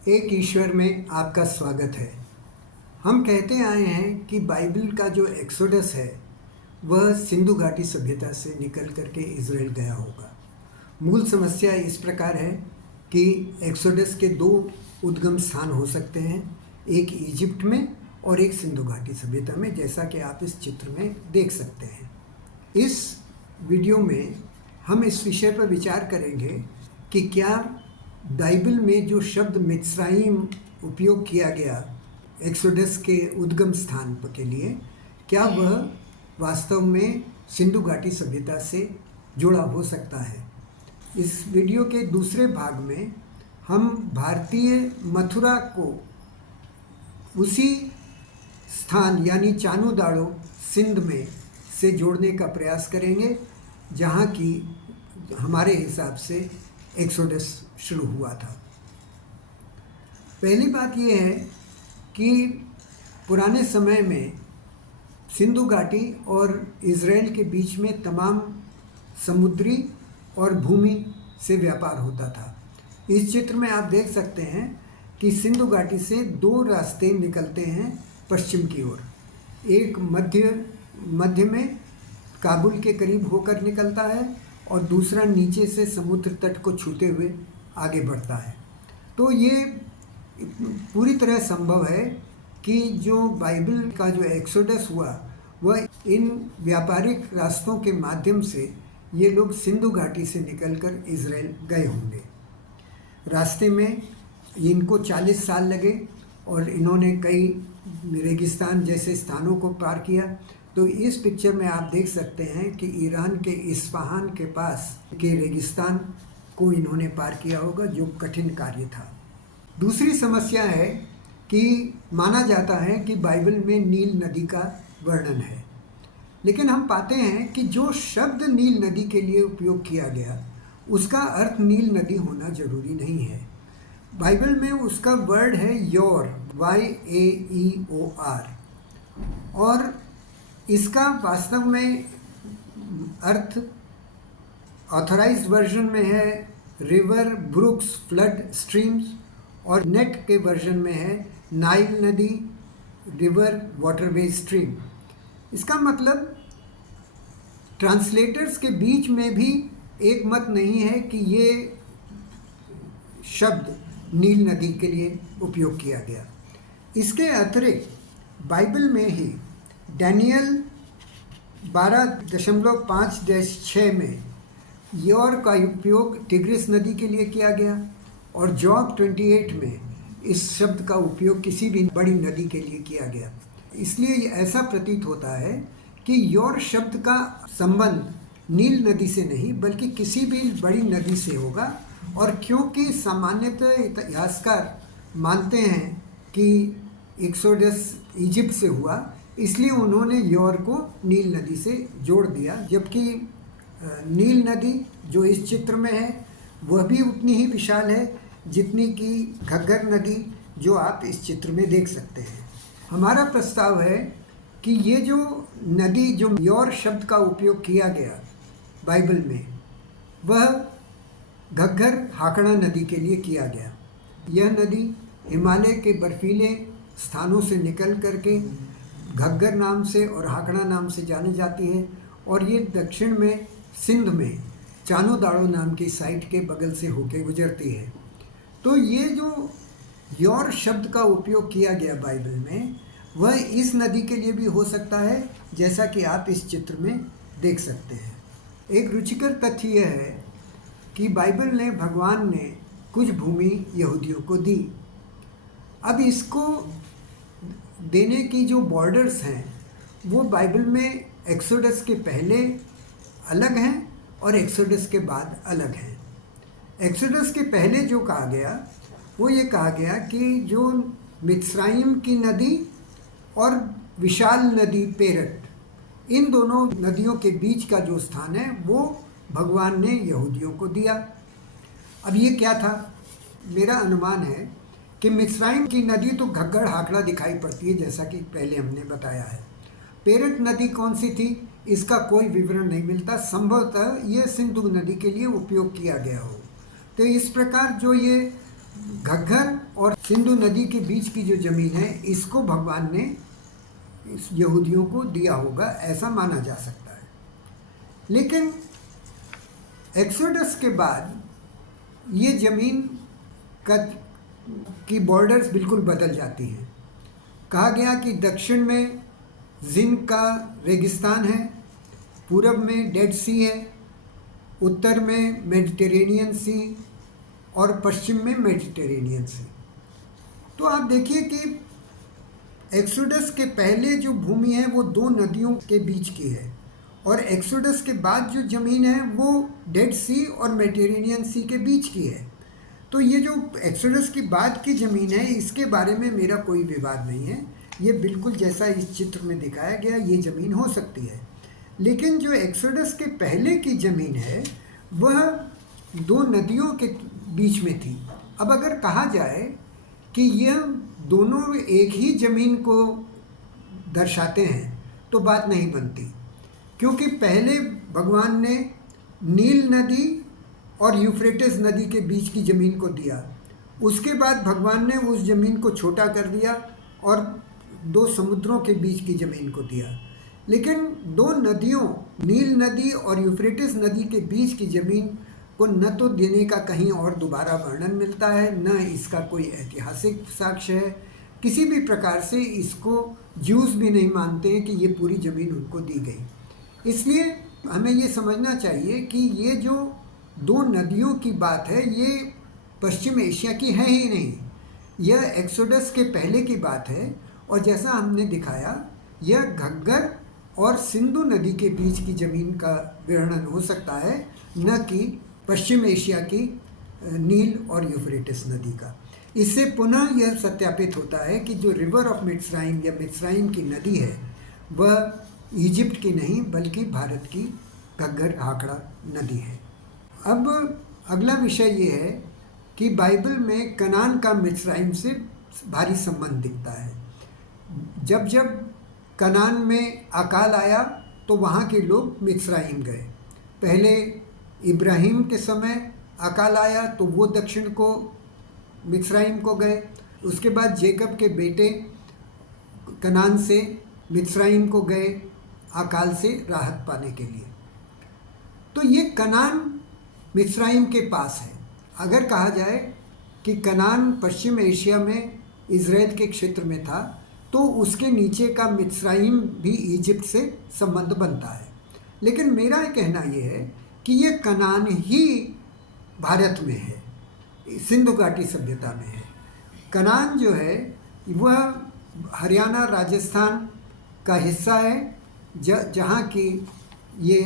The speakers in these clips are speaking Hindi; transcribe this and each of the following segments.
एक ईश्वर में आपका स्वागत है। हम कहते आए हैं कि बाइबल का जो एक्सोडस है वह सिंधु घाटी सभ्यता से निकल करके इज़राइल गया होगा। मूल समस्या इस प्रकार है कि एक्सोडस के दो उद्गम स्थान हो सकते हैं, एक इजिप्ट में और एक सिंधु घाटी सभ्यता में, जैसा कि आप इस चित्र में देख सकते हैं। इस वीडियो में हम इस विषय पर विचार करेंगे कि क्या बाइबल में जो शब्द मिस्राइम उपयोग किया गया एक्सोडस के उद्गम स्थान के लिए, क्या वह वास्तव में सिंधु घाटी सभ्यता से जुड़ा हो सकता है। इस वीडियो के दूसरे भाग में हम भारतीय मथुरा को उसी स्थान यानी चानूदाड़ो सिंध में से जोड़ने का प्रयास करेंगे जहाँ की हमारे हिसाब से एक्सोडस शुरू हुआ था। पहली बात यह है कि पुराने समय में सिंधु घाटी और इज़राइल के बीच में तमाम समुद्री और भूमि से व्यापार होता था। इस चित्र में आप देख सकते हैं कि सिंधु घाटी से दो रास्ते निकलते हैं पश्चिम की ओर। एक मध्य में काबुल के करीब होकर निकलता है और दूसरा नीचे से समुद्र तट को छूते हुए आगे बढ़ता है। तो ये पूरी तरह संभव है कि जो बाइबल का जो एक्सोडस हुआ वह इन व्यापारिक रास्तों के माध्यम से ये लोग सिंधु घाटी से निकलकर इज़राइल गए होंगे। रास्ते में इनको 40 साल लगे और इन्होंने कई रेगिस्तान जैसे स्थानों को पार किया। तो इस पिक्चर में आप देख सकते हैं कि ईरान के इस्फहान के पास के रेगिस्तान को इन्होंने पार किया होगा, जो कठिन कार्य था। दूसरी समस्या है कि माना जाता है कि बाइबल में नील नदी का वर्णन है, लेकिन हम पाते हैं कि जो शब्द नील नदी के लिए उपयोग किया गया उसका अर्थ नील नदी होना जरूरी नहीं है। बाइबल में उसका वर्ड है योर, YAEOR, और इसका वास्तव में अर्थ ऑथराइज्ड वर्जन में है रिवर, ब्रुक्स, फ्लड, स्ट्रीम्स, और नेट के वर्जन में है नाइल नदी, रिवर, वाटरवे, स्ट्रीम। इसका मतलब ट्रांसलेटर्स के बीच में भी एक मत नहीं है कि ये शब्द नील नदी के लिए उपयोग किया गया। इसके अतिरिक्त बाइबल में ही डैनियल 12.5-6 में योर का उपयोग टिग्रिस नदी के लिए किया गया और जॉब 28 में इस शब्द का उपयोग किसी भी बड़ी नदी के लिए किया गया। इसलिए ऐसा प्रतीत होता है कि योर शब्द का संबंध नील नदी से नहीं बल्कि किसी भी बड़ी नदी से होगा। और क्योंकि सामान्यतः इतिहासकार मानते हैं कि एक्सोडस इजिप्ट से हुआ, इसलिए उन्होंने योर को नील नदी से जोड़ दिया, जबकि नील नदी जो इस चित्र में है वह भी उतनी ही विशाल है जितनी कि घग्गर नदी जो आप इस चित्र में देख सकते हैं। हमारा प्रस्ताव है कि ये जो नदी जो योर शब्द का उपयोग किया गया बाइबल में, वह घग्गर हाकड़ा नदी के लिए किया गया। यह नदी हिमालय के बर्फीले स्थानों से निकल करके घग्गर नाम से और हाकड़ा नाम से जानी जाती है और ये दक्षिण में सिंध में चानूदाड़ो नाम की साइट के बगल से होके गुजरती है। तो ये जो योर शब्द का उपयोग किया गया बाइबल में, वह इस नदी के लिए भी हो सकता है, जैसा कि आप इस चित्र में देख सकते हैं। एक रुचिकर तथ्य यह है कि बाइबल ने भगवान ने कुछ भूमि यहूदियों को दी। अब इसको देने की जो बॉर्डर्स हैं वो बाइबल में एक्सोडस के पहले अलग हैं और एक्सोडस के बाद अलग हैं। एक्सोडस के पहले जो कहा गया वो ये कहा गया कि जो मिस्राइम की नदी और विशाल नदी पेरट, इन दोनों नदियों के बीच का जो स्थान है वो भगवान ने यहूदियों को दिया। अब ये क्या था? मेरा अनुमान है कि मिस्राइम की नदी तो घग्गर हाकड़ा दिखाई पड़ती है, जैसा कि पहले हमने बताया है। पेरट नदी कौन सी थी इसका कोई विवरण नहीं मिलता, संभवतः ये सिंधु नदी के लिए उपयोग किया गया हो। तो इस प्रकार जो ये घग्गर और सिंधु नदी के बीच की जो ज़मीन है इसको भगवान ने इस यहूदियों को दिया होगा, ऐसा माना जा सकता है। लेकिन एक्सोडस के बाद ये ज़मीन का की बॉर्डर्स बिल्कुल बदल जाती हैं। कहा गया कि दक्षिण में जिन का रेगिस्तान है, पूरब में डेड सी है, उत्तर में मेडिटेरेनियन सी और पश्चिम में मेडिटेरेनियन सी। तो आप देखिए कि एक्सोडस के पहले जो भूमि है वो दो नदियों के बीच की है, और एक्सोडस के बाद जो ज़मीन है वो डेड सी और मेडिटेरेनियन सी के बीच की है। तो ये जो एक्सोडस की बाद की ज़मीन है इसके बारे में मेरा कोई विवाद नहीं है, ये बिल्कुल जैसा इस चित्र में दिखाया गया ये ज़मीन हो सकती है। लेकिन जो एक्सोडस के पहले की ज़मीन है वह दो नदियों के बीच में थी। अब अगर कहा जाए कि यह दोनों एक ही ज़मीन को दर्शाते हैं तो बात नहीं बनती, क्योंकि पहले भगवान ने नील नदी और यूफ्रेटिस नदी के बीच की ज़मीन को दिया, उसके बाद भगवान ने उस ज़मीन को छोटा कर दिया और दो समुद्रों के बीच की ज़मीन को दिया। लेकिन दो नदियों नील नदी और यूफ्रेटिस नदी के बीच की ज़मीन को न तो देने का कहीं और दोबारा वर्णन मिलता है, न इसका कोई ऐतिहासिक साक्ष्य है। किसी भी प्रकार से इसको ज्यूज भी नहीं मानते हैं कि ये पूरी ज़मीन उनको दी गई। इसलिए हमें ये समझना चाहिए कि ये जो दो नदियों की बात है ये पश्चिम एशिया की है ही नहीं, यह एक्सोडस के पहले की बात है। और जैसा हमने दिखाया यह घग्गर और सिंधु नदी के बीच की ज़मीन का वर्णन हो सकता है, न कि पश्चिम एशिया की नील और यूफ्रेटिस नदी का। इससे पुनः यह सत्यापित होता है कि जो रिवर ऑफ मिस्राइम या मिस्राइम की नदी है वह इजिप्ट की नहीं बल्कि भारत की घग्गर हाकड़ा नदी है। अब अगला विषय ये है कि बाइबल में कनान का मिस्राइम से भारी संबंध दिखता है। जब जब कनान में अकाल आया तो वहाँ के लोग मिस्राइम गए। पहले इब्राहिम के समय अकाल आया तो वो दक्षिण को मिस्राइम को गए। उसके बाद जेकब के बेटे कनान से मिस्राइम को गए अकाल से राहत पाने के लिए। तो ये कनान मिस्राइम के पास है। अगर कहा जाए कि कनान पश्चिम एशिया में इज़राइल के क्षेत्र में था तो उसके नीचे का मिस्राइम भी इजिप्ट से संबंध बनता है। लेकिन मेरा कहना यह है कि ये कनान ही भारत में है, सिंधु घाटी सभ्यता में है। कनान जो है वह हरियाणा राजस्थान का हिस्सा है जहाँ की ये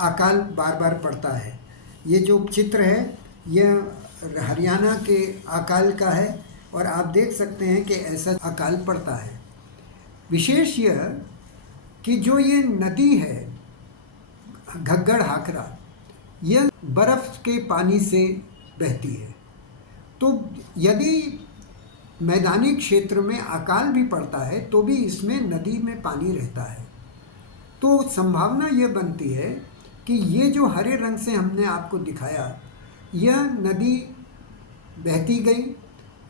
अकाल बार बार पड़ता है। ये जो चित्र है यह हरियाणा के अकाल का है और आप देख सकते हैं कि ऐसा अकाल पड़ता है। विशेष यह कि जो ये नदी है घग्गर हाकरा यह बर्फ़ के पानी से बहती है। तो यदि मैदानी क्षेत्र में अकाल भी पड़ता है तो भी इसमें नदी में पानी रहता है। तो संभावना यह बनती है कि ये जो हरे रंग से हमने आपको दिखाया यह नदी बहती गई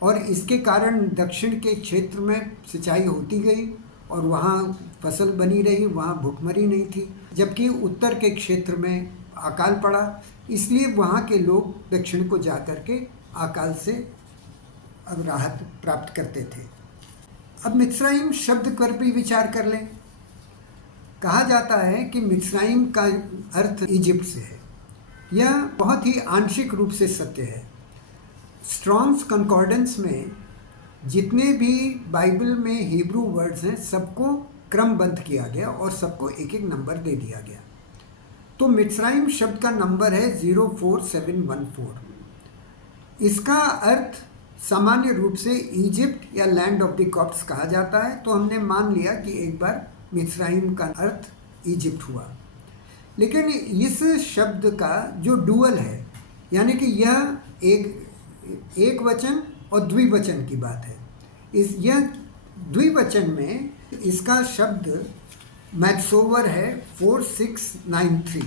और इसके कारण दक्षिण के क्षेत्र में सिंचाई होती गई और वहाँ फसल बनी रही, वहाँ भूखमरी नहीं थी। जबकि उत्तर के क्षेत्र में अकाल पड़ा, इसलिए वहाँ के लोग दक्षिण को जा कर के अकाल से अब राहत प्राप्त करते थे। अब मिस्राइम शब्द पर भी विचार कर लें। कहा जाता है कि मिस्राइम का अर्थ इजिप्ट से है। यह बहुत ही आंशिक रूप से सत्य है। स्ट्रॉन्ग्स कंकॉर्डेंस में जितने भी बाइबल में हिब्रू वर्ड्स हैं सबको क्रमबद्ध किया गया और सबको एक एक नंबर दे दिया गया। तो मिस्राइम शब्द का नंबर है 04714। इसका अर्थ सामान्य रूप से इजिप्ट या लैंड ऑफ द कॉप्ट्स कहा जाता है। तो हमने मान लिया कि एक बार मिस्राइम का अर्थ इजिप्ट हुआ। लेकिन इस शब्द का जो डुअल है यानी कि यह एक वचन और द्विवचन की बात है। यह द्विवचन में इसका शब्द मैथ्सोवर है 4693।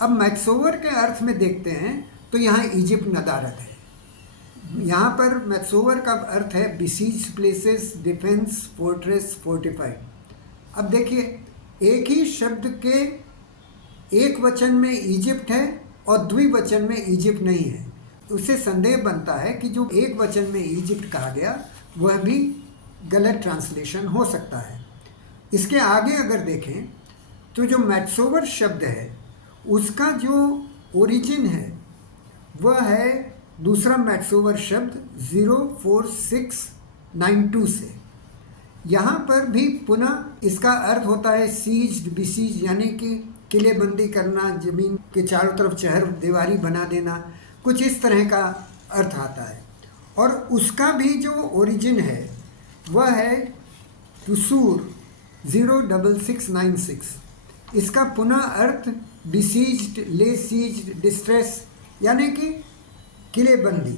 अब मैथ्सोवर के अर्थ में देखते हैं तो यहाँ इजिप्ट नदारद है। यहाँ पर मैथ्सोवर का अर्थ है बिसीज प्लेसेस, डिफेंस, फोर्ट्रेस, फोर्टिफाइड। अब देखिए, एक ही शब्द के एक वचन में इजिप्ट है और द्विवचन में इजिप्ट नहीं है। उससे संदेह बनता है कि जो एक वचन में इजिप्ट कहा गया वह भी गलत ट्रांसलेशन हो सकता है। इसके आगे अगर देखें तो जो मैथ्सोवर शब्द है उसका जो ओरिजिन है वह है दूसरा मैथ्सोवर शब्द 04692 से। यहाँ पर भी पुनः इसका अर्थ होता है सीज्ड, बिसीज, यानी कि किलेबंदी करना, जमीन के चारों तरफ चहर दीवारी बना देना, कुछ इस तरह का अर्थ आता है। और उसका भी जो ओरिजिन है वह है तुसूर 06696। इसका पुनः अर्थ बिसीज्ड, ले सीज्ड, डिस्ट्रेस, यानी कि किलेबंदी,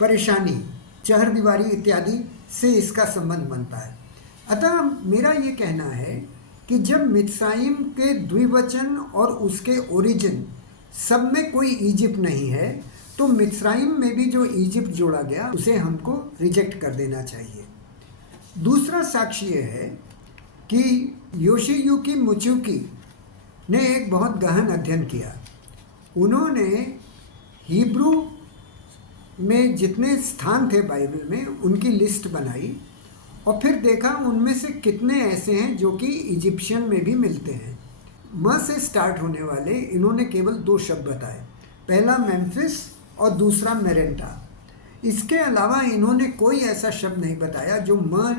परेशानी, चहर दीवारी इत्यादि से इसका संबंध बनता है। अतः मेरा ये कहना है कि जब मित्साइम के द्विवचन और उसके ओरिजिन सब में कोई इजिप्ट नहीं है तो मित्साइम में भी जो इजिप्ट जोड़ा गया उसे हमको रिजेक्ट कर देना चाहिए। दूसरा साक्ष्य ये है कि योशियुकी मुचुकी ने एक बहुत गहन अध्ययन किया। उन्होंने हिब्रू में जितने स्थान थे बाइबल में उनकी लिस्ट बनाई और फिर देखा उनमें से कितने ऐसे हैं जो कि इजिप्शियन में भी मिलते हैं। म से स्टार्ट होने वाले इन्होंने केवल 2 शब्द बताए, पहला मेम्फिस और दूसरा मेरेंटा। इसके अलावा इन्होंने कोई ऐसा शब्द नहीं बताया जो म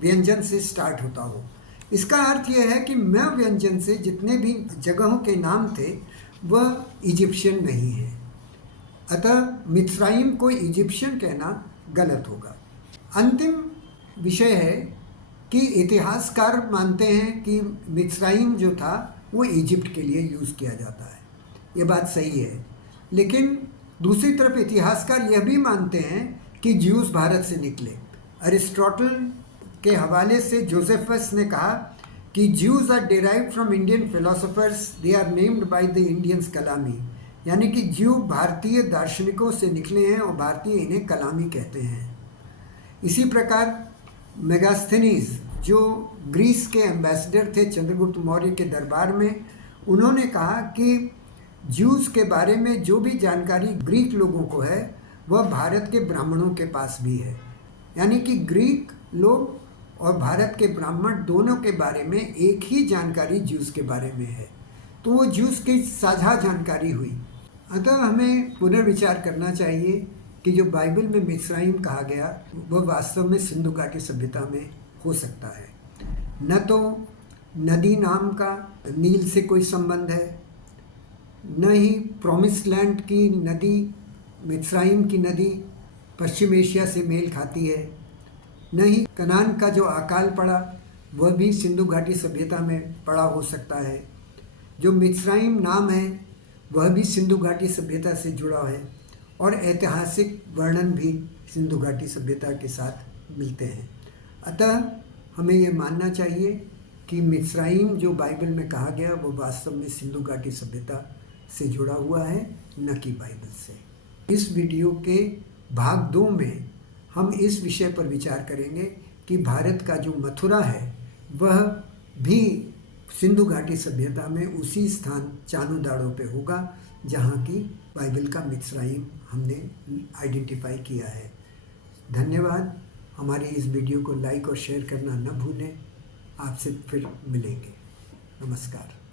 व्यंजन से स्टार्ट होता हो। इसका अर्थ यह है कि म व्यंजन से जितने भी जगहों के नाम थे वह इजिप्शियन नहीं है। अतः मित्राइम को इजिप्शियन कहना गलत होगा। अंतिम विषय है कि इतिहासकार मानते हैं कि मित्राइम जो था वो इजिप्ट के लिए यूज़ किया जाता है। ये बात सही है, लेकिन दूसरी तरफ इतिहासकार यह भी मानते हैं कि ज्यूस भारत से निकले। अरिस्टोटल के हवाले से जोसेफस ने कहा कि Jews are derived from Indian philosophers, they are named by the Indians Calami, यानी कि ज्यू भारतीय दार्शनिकों से निकले हैं और भारतीय इन्हें कलामी कहते हैं। इसी प्रकार मेगास्थनीज जो ग्रीस के एम्बेसडर थे चंद्रगुप्त मौर्य के दरबार में, उन्होंने कहा कि ज्यूज के बारे में जो भी जानकारी ग्रीक लोगों को है वह भारत के ब्राह्मणों के पास भी है। यानी कि ग्रीक लोग और भारत के ब्राह्मण दोनों के बारे में एक ही जानकारी ज्यूज के बारे में है, तो वो ज्यूज की साझा जानकारी हुई। अतः हमें पुनर्विचार करना चाहिए कि जो बाइबल में मिस्राइम कहा गया वह वास्तव में सिंधु घाटी सभ्यता में हो सकता है। न तो नदी नाम का नील से कोई संबंध है, न ही प्रॉमिस लैंड की नदी, मिस्राइम की नदी पश्चिम एशिया से मेल खाती है, न ही कनान का जो अकाल पड़ा वह भी सिंधु घाटी सभ्यता में पड़ा हो सकता है। जो मिस्राइम नाम है वह भी सिंधु घाटी सभ्यता से जुड़ा है और ऐतिहासिक वर्णन भी सिंधु घाटी सभ्यता के साथ मिलते हैं। अतः हमें ये मानना चाहिए कि मिस्राइम जो बाइबल में कहा गया वो वास्तव में सिंधु घाटी सभ्यता से जुड़ा हुआ है, न कि बाइबल से। इस वीडियो के भाग 2 में हम इस विषय पर विचार करेंगे कि भारत का जो मथुरा है वह भी सिंधु घाटी सभ्यता में उसी स्थान चानुदाड़ो पे होगा जहाँ की बाइबल का मिस्राइम हमने आइडेंटिफाई किया है। धन्यवाद। हमारी इस वीडियो को लाइक और शेयर करना न भूलें। आपसे फिर मिलेंगे। नमस्कार।